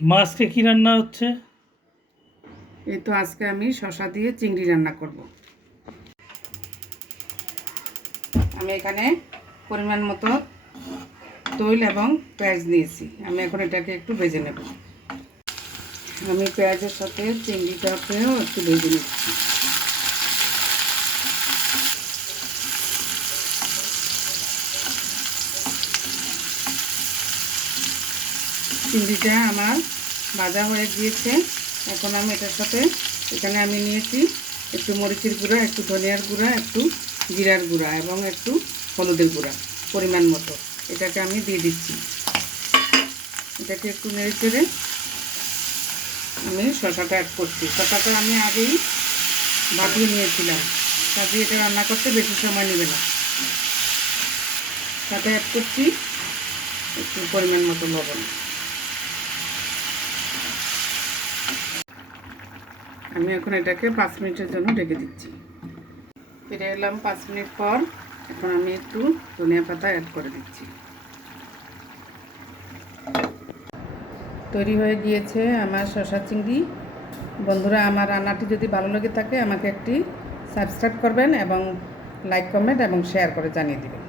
মাছকে কি রান্না হচ্ছে? এই তো আজকে আমি শসা দিয়ে চিংড়ি রান্না করব। আমি এখানে পরিমাণ মতো তৈল এবং পেঁয়াজ নিয়েছি। আমি এখন এটাকে একটু ভেজে নেব। আমি পেঁয়াজের সাথে চিংড়িটাকেও একটু ভেজে নিচ্ছি। চিংড়িটা আমার ভাজা হয়ে গিয়েছে। এখন আমি এটার সাথে এখানে আমি নিয়েছি একটু মরিচের গুঁড়া, একটু ধনিয়ার গুঁড়া, একটু জিরার গুঁড়া এবং একটু হলুদের গুঁড়া পরিমাণ মতো। এটাকে আমি দিয়ে দিচ্ছি। এটাকে একটু নেড়ে চেড়ে আমি শসাটা অ্যাড করছি। শসাটা আমি আগেই ভাপিয়ে নিয়েছিলাম, কাজে এটা রান্না করতে বেশি সময় নেবে না। সাথে অ্যাড করছি একটু পরিমাণ মতো লবণ। আমি এখন এটাকে 5 মিনিটের জন্য ঢেকে দিচ্ছি। ফিরে এলাম 5 মিনিট পর। এখন আমি একটু ধনিয়া পাতা অ্যাড করে দিচ্ছি। তৈরি হয়ে গিয়েছে আমার শসা চিংড়ি। বন্ধুরা, আমার রান্নাটি যদি ভালো লেগে থাকে আমাকে একটি সাবস্ক্রাইব করবেন এবং লাইক, কমেন্ট এবং শেয়ার করে জানিয়ে দেবেন।